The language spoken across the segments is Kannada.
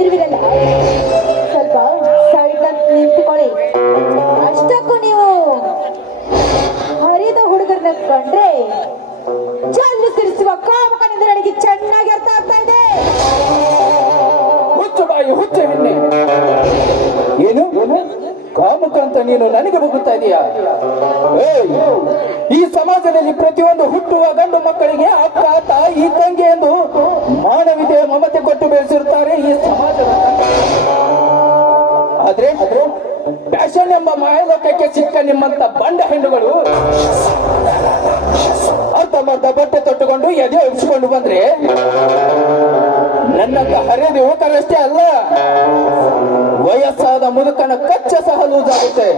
ಬಂದಿರುವಿರಲ್ಲ, ಸ್ವಲ್ಪ ಸೈಡ್ ನಿಂತುಕೊಳ್ಳಿ. ಅಷ್ಟಕ್ಕೂ ನೀವು ಹರಿದ ಹುಡುಗರನ್ನ ಕಂಡ್ರೆ ಜಲ್ಲು ಸಿರಿಸುವ ಕಾಮಕನಿಂದ ನನಗೆ ಚೆನ್ನಾಗಿ ಅರ್ಥ ಆಗ್ತಾ ಇದೆ. ಹುಚ್ಚು ಬಾಯಿ ಹುಚ್ಚು ಹೆಣ್ಣೆ, ಏನು ಕಾಮುಕ ಅಂತ ನೀನು ನನಗೆ ಬಗ್ಗುತ್ತಾ ಇದೀಯಾ? ಈ ಸಮಾಜದಲ್ಲಿ ಪ್ರತಿಯೊಂದು ಹುಟ್ಟುವ ಗಂಡು ಮಕ್ಕಳಿಗೆ ಅಕ್ಕ ತಾಯಿ ತಂಗಿ ಎಂದು ಮಾನವೀಯತೆ ಮಮತೆ ಕೊಟ್ಟು ಬೆಳೆಸಿರುತ್ತಾರೆ ಈ ಸಮಾಜದ. ಆದ್ರೆ ಫ್ಯಾಷನ್ ಎಂಬ ಮಾಯಲೋಕಕ್ಕೆ ಸಿಕ್ಕ ನಿಮ್ಮಂತ ಬಂಡ ಹೆಣ್ಣುಗಳು ಅರ್ಧಮರ್ಧ ಬಟ್ಟೆ ತೊಟ್ಟುಕೊಂಡು ಎದೆ ಒಪ್ಪಿಸಿಕೊಂಡು ಬಂದ್ರೆ ನನ್ನಂತ ಹರಿದ ಯುವಕರಷ್ಟೇ ಅಲ್ಲ, ವಯಸ್ಸಾದ ಮುದುಕನ ಕಚ್ಚ ಸಹ ಲೂಸ್ ಆಗುತ್ತೆ.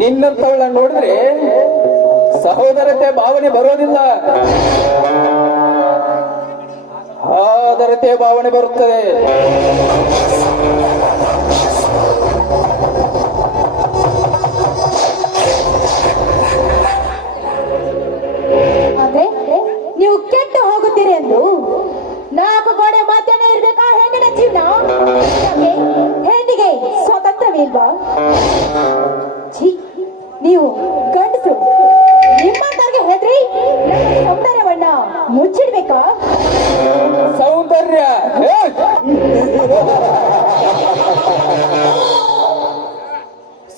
ನಿನ್ನಂತವಳ ನೋಡಿದ್ರೆ ಸಹೋದರತೆ ಭಾವನೆ ಬರೋದಿಲ್ಲ, ಆದರತೆ ಭಾವನೆ ಬರುತ್ತದೆ. ಅಂದ್ರೆ ನೀವು ಕೆಟ್ಟು ಹೋಗುತ್ತೀರಿ ಎಂದು ನಾಲ್ಕು ಗೋಡೆ ಮಧ್ಯಾಹ್ನ ಇರ್ಬೇಕಾ ಹೆಣ್ಣಿನ ಜೀವನ? ಹೆಣ್ಣಿಗೆ ಸ್ವಾತಂತ್ರ್ಯವಿಲ್ವಾ? ನೀವು ಗಂಡಸು ನಿಮ್ಮಂತವ್ರಿಗೆ ಹೆದ್ರಿ ಸೌಂದರ್ಯವನ್ನ ಮುಚ್ಚಿಡ್ಬೇಕಾ? ಸೌಂದರ್ಯ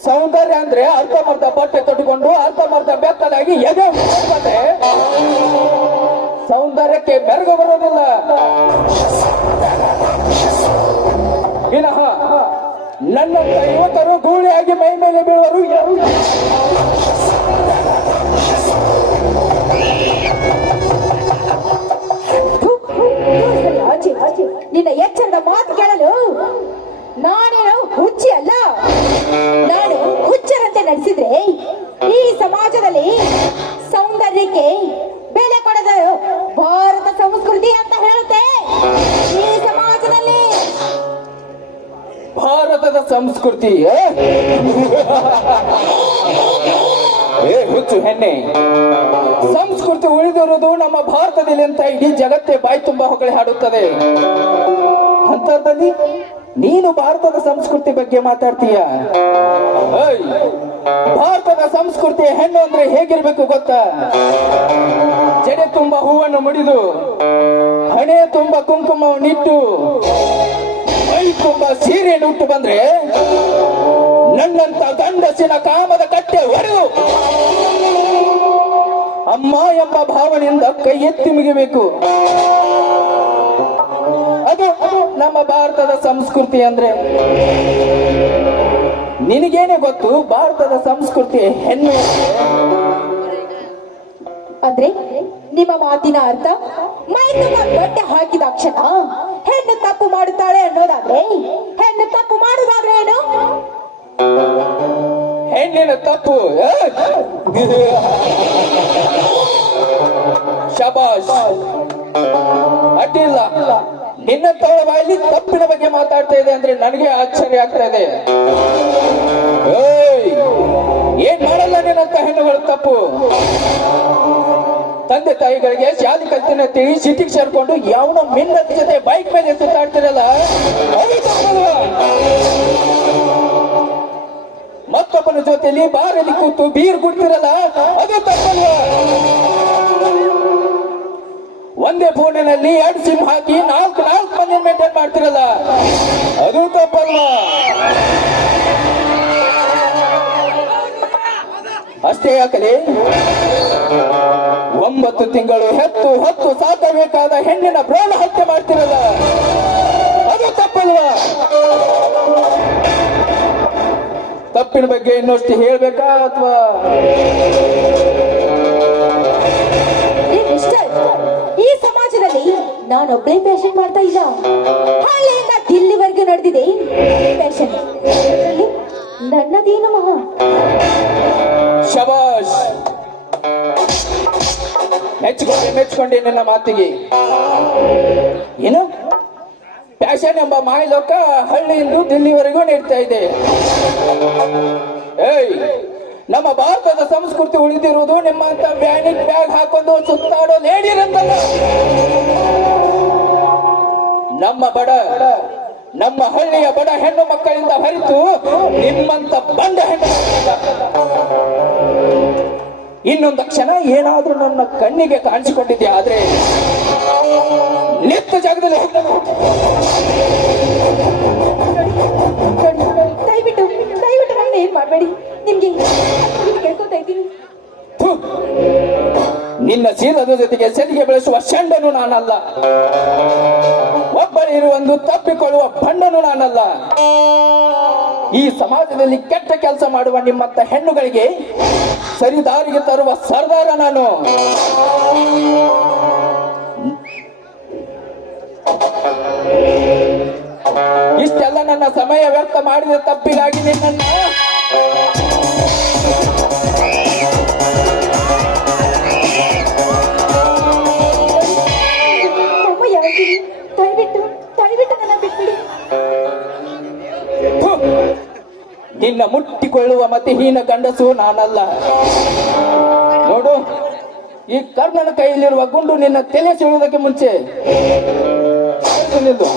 ಸೌಂದರ್ಯ ಅಂದ್ರೆ ಅರ್ಧಮರ್ಧ ಬಟ್ಟೆ ತೊಟ್ಟುಕೊಂಡು ಅರ್ಧಮರ್ಧ ಬೆಕ್ಕಲಾಗಿ ಎದೆ ಬಂದ್ರೆ ಸೌಂದರ್ಯಕ್ಕೆ ಬೆರಗು ಬರೋದಿಲ್ಲ. ವಿನಃ ನನ್ನಂತ ಯುವಕರು ಗೂಳಿಯಾಗಿ ಮೈ ಮೇಲೆ ಬೀಳುವರು ಯಾರು? ನಿನ್ನ ಎಚ್ಚರದ ಮಾತು ಕೇಳಲು ನಾನೇನು ಹುಚ್ಚಿ ಅಲ್ಲ. ನಾನು ಹುಚ್ಚರಂತೆ ನಡೆಸಿದ್ರೆ ಈ ಸಮಾಜದಲ್ಲಿ ಸೌಂದರ್ಯಕ್ಕೆ ಬೆಲೆ ಕೊಡದ ಭಾರತ ಸಂಸ್ಕೃತಿ ಅಂತ ಹೇಳುತ್ತೆ. ಈ ಸಮಾಜದಲ್ಲಿ ಭಾರತದ ಸಂಸ್ಕೃತಿ ಹುಚ್ಚು ಹೆಣ್ಣೆ, ಸಂಸ್ಕೃತಿ ಉಳಿದಿರುವುದು ನಮ್ಮ ಭಾರತದಲ್ಲಿ ಅಂತ ಇಡೀ ಜಗತ್ತೇ ಬಾಯಿ ತುಂಬಾ ಹೊಗಳಿ ಹಾಡುತ್ತದೆ. ಅಂತರ್ದಲ್ಲಿ ನೀನು ಭಾರತದ ಸಂಸ್ಕೃತಿ ಬಗ್ಗೆ ಮಾತಾಡ್ತೀಯ? ಭಾರತದ ಸಂಸ್ಕೃತಿ ಹೆಣ್ಣು ಅಂದ್ರೆ ಹೇಗಿರ್ಬೇಕು ಗೊತ್ತಾ? ಜಡೆ ತುಂಬಾ ಹೂವನ್ನು ಮುಡಿದು, ಹಣೆ ತುಂಬಾ ಕುಂಕುಮವನ್ನಿಟ್ಟು, ಮೈ ತುಂಬಾ ಸೀರೆಯನ್ನು ಉಟ್ಟು ಬಂದ್ರೆ ನನ್ನಂತ ಗಂಡಸಿನ ಕಾಮದ ಕಟ್ಟೆ ಹೊಡೆದು ಅಮ್ಮ ಎಂಬ ಭಾವನೆಯಿಂದ ಕೈ ಎತ್ತಿ ಮುಗಿಬೇಕು. ಅದು ನಮ್ಮ ಭಾರತದ ಸಂಸ್ಕೃತಿ ಅಂದ್ರೆ. ನಿನಗೇನೆ ಗೊತ್ತು ಭಾರತದ ಸಂಸ್ಕೃತಿ ಹೆಣ್ಣು ಅಂದ್ರೆ? ನಿಮ್ಮ ಮಾತಿನ ಅರ್ಥ ಮೈ ತುಂಬ ಬಟ್ಟೆ ಹಾಕಿದಾಕ್ಷಣ ಹೆಣ್ಣು ತಪ್ಪು ಮಾಡುತ್ತಾಳೆ ಅನ್ನೋದಾದ್ರೆ, ಹೆಣ್ಣು ತಪ್ಪು ಮಾಡುದಾದ್ರೆ ಏನು? ಹೆಣ್ಣಿನ ತಪ್ಪು ಶಬಾಷ್, ಅಡ್ಡಿಲ್ಲ. ನಿನ್ನಂತವಳ ಬಾಯಲ್ಲಿ ತಪ್ಪಿನ ಬಗ್ಗೆ ಮಾತಾಡ್ತಾ ಇದೆ ಅಂದ್ರೆ ನನಗೆ ಆಶ್ಚರ್ಯ ಆಗ್ತಾ ಇದೆ. ಏನ್ ಮಾಡಲ್ಲ ನಿನ್ನಂತ ಹೆಣ್ಣುಗಳು ತಪ್ಪು? ತಂದೆ ತಾಯಿಗಳಿಗೆ ಶಾಲೆ ಕಲ್ತಿನ ತಿಳಿ ಸಿಟಿಗೆ ಸೇರ್ಕೊಂಡು ಯಾವನ ಮಿನ್ನದ ಜೊತೆ ಬೈಕ್ ಮೇಲೆ ಸುತ್ತಾಡ್ತಿರಲ್ಲ, ಅದು ತಪ್ಪಲ್ವಾ? ಮತ್ತೊಬ್ಬನ ಜೊತೆಲಿ ಬಾರಲ್ಲಿ ಕೂತು ಬೀರ್ ಕುಡ್ತಿರಲ್ಲ, ಅದು ತಪ್ಪಲ್ವಾ? ಒಂದೇ ಫೋನಿನಲ್ಲಿ 2 ಸಿಮ್ ಹಾಕಿ 4 ಮಂದಿ ಮೇಂಟೈನ್ ಮಾಡ್ತಿರಲ್ಲ, ಅದು ತಪ್ಪಲ್ವಾ? ಅಷ್ಟೇ ಯಾಕಲಿ 9 ತಿಂಗಳು ಹೊತ್ತು ಸಾಕಬೇಕಾದ ಹೆಣ್ಣಿನ ಭ್ರೂಣ ಹತ್ಯೆ ಮಾಡ್ತಿರಲ್ಲ, ಅದು ತಪ್ಪಲ್ವಾ? ತಪ್ಪಿನ ಬಗ್ಗೆ ಇನ್ನಷ್ಟು ಹೇಳ್ಬೇಕಾ ಅಥವಾ? ಈ ಸಮಾಜದಲ್ಲಿ ನಾನೊಬ್ಬಳೇ ಫ್ಯಾಷನ್ ಮಾಡ್ತಾ ಇಲ್ಲ, ಹಳ್ಳಿಯಿಂದ ದಿಲ್ಲಿವರೆಗೂ ನಡೆದಿದೆ ಫ್ಯಾಷನ್. ನನ್ನದೇನು ಮಹಾ ಶಬಾಷ್, ಮೆಚ್ಕೊಂಡೆ ನಿನ್ನ ಮಾತಿಗೆ. ಏನು ಫ್ಯಾಷನ್ ಎಂಬ ಮಾಯಲೋಕ ಹಳ್ಳಿಯಿಂದ ದಿಲ್ಲಿವರೆಗೂ ನೀಡ್ತಾ ಇದೆ. ನಮ್ಮ ಭಾರತದ ಸಂಸ್ಕೃತಿ ಉಳಿದಿರುವುದು ನಿಮ್ಮಂತ ಬ್ಯಾನಿಕ್ ಬ್ಯಾಗ್ ಹಾಕೊಂಡು ಸುತ್ತಾಡೋ ಲೇಡಿರಂತಲ್ಲ. ನಮ್ಮ ಹಳ್ಳಿಯ ಬಡ ಹೆಣ್ಣು ಮಕ್ಕಳಿಂದ ಹೊರತು ನಿಮ್ಮಂತ ಬಂಡ ಹೆಣ್ಣು ಮಕ್ಕಳಿಂದ. ಇನ್ನೊಂದು ಕ್ಷಣ ಏನಾದ್ರೂ ನನ್ನ ಕಣ್ಣಿಗೆ ಕಾಣಿಸಿಕೊಂಡಿದ್ದೆ ಆದ್ರೆ ನಿತ್ಯ ಜಾಗದಲ್ಲಿ ಹೋಗ್ಬೇಕು. ದಯವಿಟ್ಟು ದಯವಿಟ್ಟು ನನ್ನ ಏನ್ ಮಾಡ್ಬೇಡಿ. ನಿಮ್ಗೆ ಕೇಳ್ಕೊತಾ ಇದ್ದೀನಿ. ಥು, ನಿನ್ನ ಶೀಲದ ಜೊತೆಗೆ ಸೆದಿಗೆ ಬೆಳೆಸುವ ಷಂಡನು ನಾನಲ್ಲ. ಒಬ್ಬಳಿರುವೊಂದು ತಪ್ಪಿಕೊಳ್ಳುವ ಬಂಡನು ನಾನಲ್ಲ. ಈ ಸಮಾಜದಲ್ಲಿ ಕೆಟ್ಟ ಕೆಲಸ ಮಾಡುವ ನಿಮ್ಮಂತ ಹೆಣ್ಣುಗಳಿಗೆ ಸರಿದಾರಿಗೆ ತರುವ ಸರ್ದಾರ ನಾನು. ಇಷ್ಟೆಲ್ಲ ನನ್ನ ಸಮಯ ವ್ಯರ್ಥ ಮಾಡಿದ ತಪ್ಪಿಗಾಗಿ ನಿನ್ನನ್ನು ದಯವಿಟ್ಟು ದಯವಿಟ್ಟು ನನ್ನ ಬಿಟ್ಬಿಡಿ. ನಿನ್ನ ಮುಟ್ಟಿಕೊಳ್ಳುವ ಮತಿಹೀನ ಗಂಡಸು ನಾನಲ್ಲ. ನೋಡು, ಈ ಕರ್ಣನ ಕೈಯಲ್ಲಿರುವ ಗುಂಡು ನಿನ್ನ ತಲೆ ಸೀಳುವುದಕ್ಕೆ ಮುಂಚೆ ನಿಲ್ಲು.